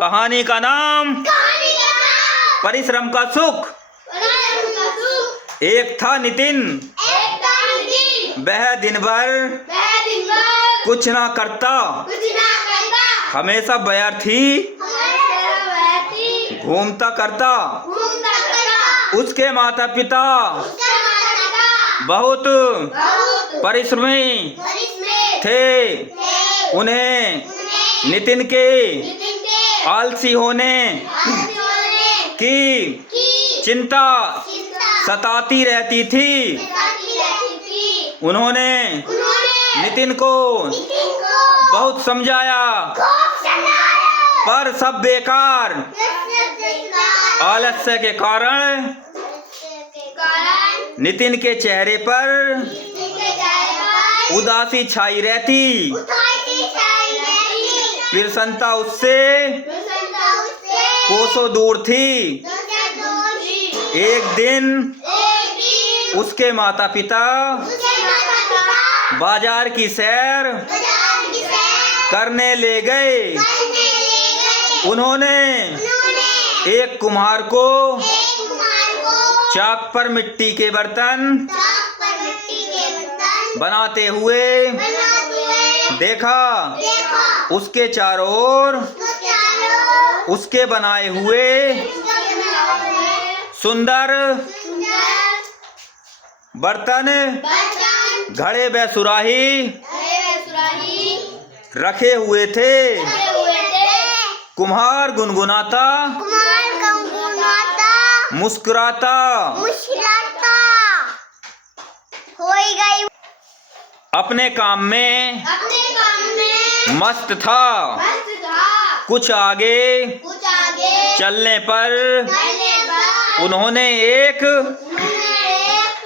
कहानी का नाम परिश्रम का सुख। एक था नितिन, वह दिन भर कुछ ना करता, हमेशा व्यर्थी घूमता करता। उसके माता पिता बहुत परिश्रमी थे। उन्हें नितिन के आलसी होने की चिंता सताती रहती थी। उन्होंने नितिन को बहुत समझाया, पर सब बेकार। आलस्य के कारण नितिन के चेहरे पर उदासी छाई रहती। प्रसन्नता उससे कोसों दूर थी। एक दिन उसके माता पिता बाजार की सैर करने ले गए। उन्होंने एक कुम्हार को चाक पर मिट्टी के बर्तन बनाते हुए देखा। उसके चारों ओर उसके बनाए हुए सुंदर बर्तन, घड़े व सुराही रखे हुए थे। कुम्हार गुनगुनाता मुस्कुराता अपने काम में मस्त था। कुछ आगे चलने पर उन्होंने एक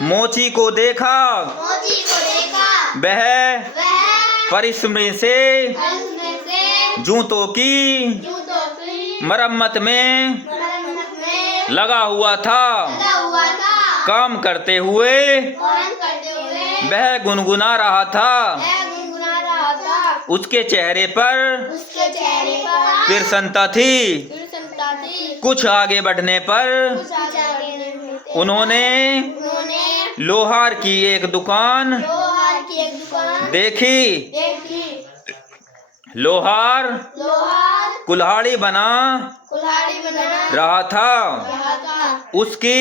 मोची को देखा। वह परिश्रमी से जूतों की मरम्मत में लगा हुआ था। काम करते हुए वह गुनगुना रहा था। उसके चेहरे पर प्रसन्नता थी। कुछ आगे बढ़ने पर उन्होंने लोहार की एक दुकान देखी। लोहार कुल्हाड़ी बना रहा था। उसकी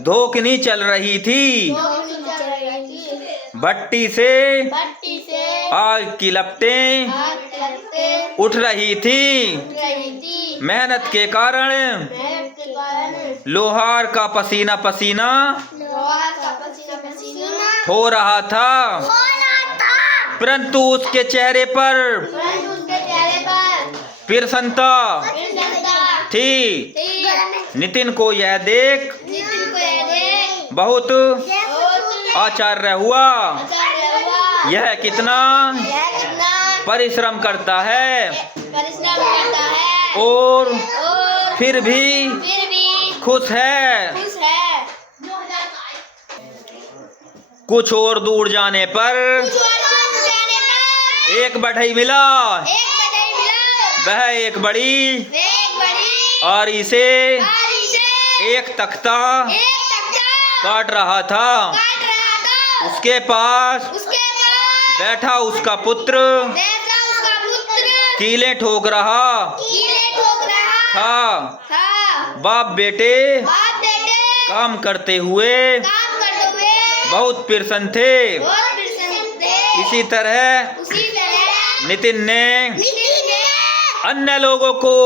धोखनी चल रही थी। भट्टी से आग की लपटें उठ रही थी। मेहनत के कारण लोहार का पसीना पसीना हो रहा था, परंतु उसके चेहरे पर प्रसन्नता थी। नितिन को यह देख बहुत आश्चर्य हुआ। यह कितना परिश्रम करता है और फिर भी खुश है। कुछ और दूर जाने पर एक बढ़ई मिला। वह एक बड़ी आरी से एक तख्ता काट रहा था। उसके पास बैठा उसका पुत्र कीलें ठोक रहा था। बाप बेटे काम करते हुए बहुत प्रसन्न थे। इसी तरह नितिन ने अन्य लोगों को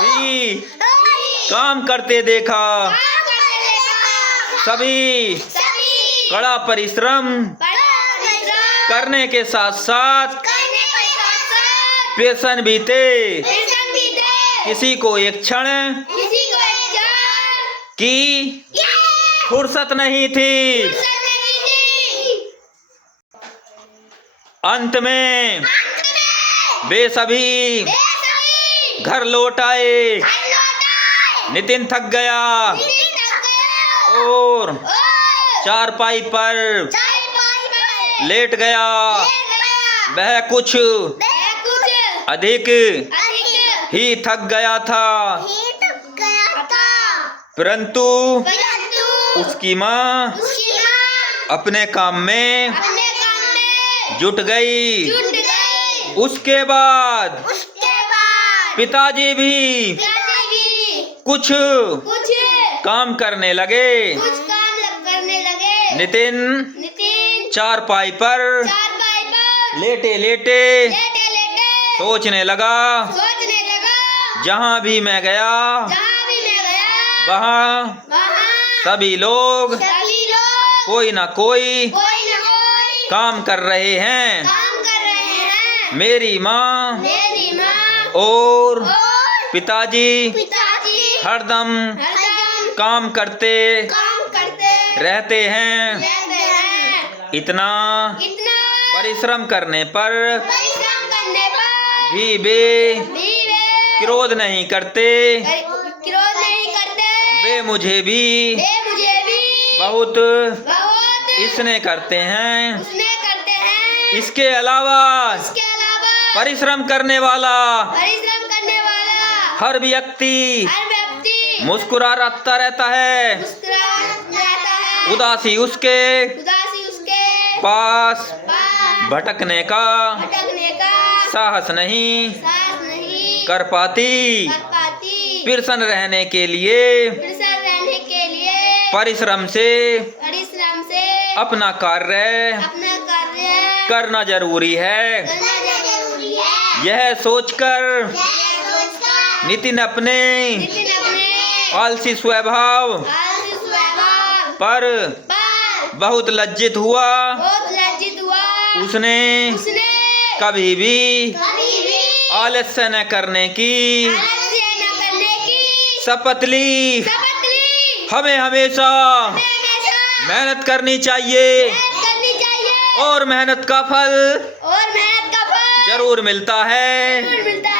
भी काम करते देखा। सभी कड़ा परिश्रम करने के साथ साथ प्रसन्न भी थे। किसी को एक क्षण की फुर्सत नहीं थी। अंत में वे सभी घर लौट आए। नितिन थक गया और चारपाई पर लेट गया। वह कुछ अधिक अधिक ही थक गया था, ही थक गया था, परंतु परंतु उसकी माँ उसकी माँ अपने काम में अपने काम में जुट गई। जुट गई। उसके बाद उसके बाद पिताजी भी पिताजी भी कुछ कुछ काम करने लगे। करने लगे। नितिन नितिन चारपाई पर चारपाई पर लेटे लेटे लेटे लेटे सोचने लगा, सोचने लगा, जहाँ भी मैं गया जहाँ भी मैं गया वहाँ वहाँ सभी लोग सभी लोग कोई न कोई कोई न कोई काम कर रहे हैं। काम कर रहे हैं। मेरी माँ मेरी माँ और और पिताजी पिताजी हरदम हरदम काम करते काम करते रहते हैं। रहते हैं। इतना इतना परिश्रम करने पर परिश्रम करने पर भी वे भी वे क्रोध नहीं करते। क्रोध नहीं करते। वे मुझे भी वे मुझे भी बहुत बहुत स्नेह करते हैं। स्नेह करते हैं। इसके अलावा इसके अलावा परिश्रम करने वाला परिश्रम करने वाला हर व्यक्ति हर व्यक्ति मुस्कुराता रहता है। मुस्कुराता रहता है। उदासी उसके उदासी उसके पास पास भटकने का भटकने का साहस नहीं साहस नहीं कर पाती। कर पाती। प्रसन्न रहने के लिए प्रसन्न रहने के लिए परिश्रम से परिश्रम से अपना कार्य अपना कार्य करना जरूरी है। करना जरूरी है। यह सोचकर यह सोचकर नितिन अपने नितिन अपने आलसी स्वभाव आलसी स्वभाव पर पर बहुत लज्जित हुआ। बहुत लज्जित हुआ। उसने उसने कभी भी कभी भी आलस्य न करने की आलस्य न करने की शपथ ली। शपथ ली। हमें हमेशा हमें हमेशा मेहनत करनी चाहिए मेहनत करनी चाहिए और मेहनत का फल और मेहनत का फल जरूर मिलता है। जरूर मिलता है।